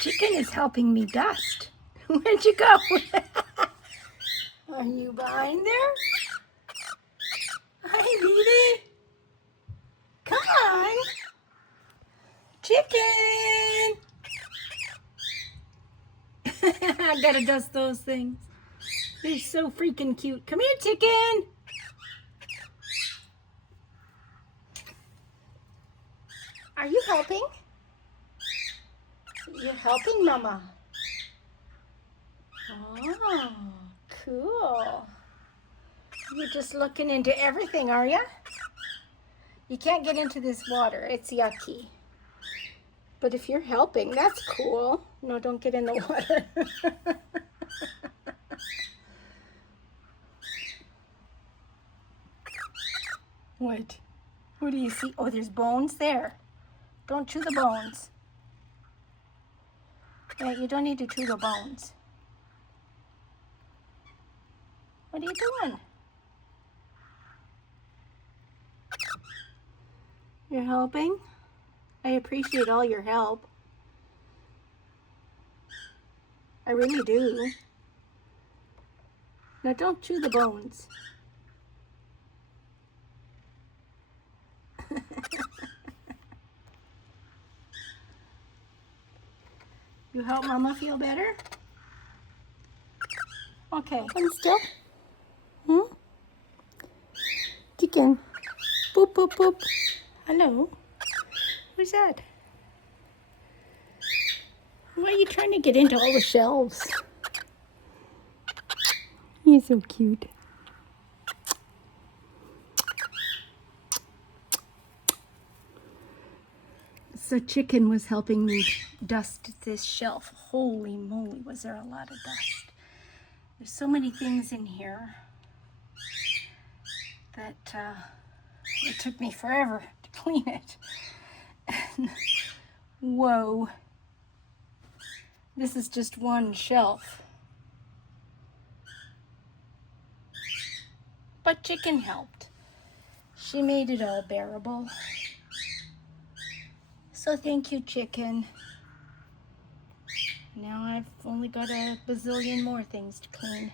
Chicken is helping me dust. Where'd you go? Are you behind there? Hi, baby. Come on. Chicken. I gotta dust those things. They're so freaking cute. Come here, chicken. Are you helping? You're helping, Mama. Oh, cool. You're just looking into everything, are you? You can't get into this water. It's yucky. But if you're helping, that's cool. No, don't get in the water. What? What do you see? Oh, there's bones there. Don't chew the bones. Yeah, you don't need to chew the bones. What are you doing? You're helping? I appreciate all your help. I really do. Now don't chew the bones. You help Mama feel better? Okay. Come still. Chicken. Boop, boop, boop. Hello. Who's that? Why are you trying to get into all the shelves? He's so cute. So Chicken was helping me dust this shelf. Holy moly, was there a lot of dust. There's so many things in here that it took me forever to clean it. Whoa. This is just one shelf. But Chicken helped. She made it all bearable. So thank you, Chicken. Now I've only got a bazillion more things to clean.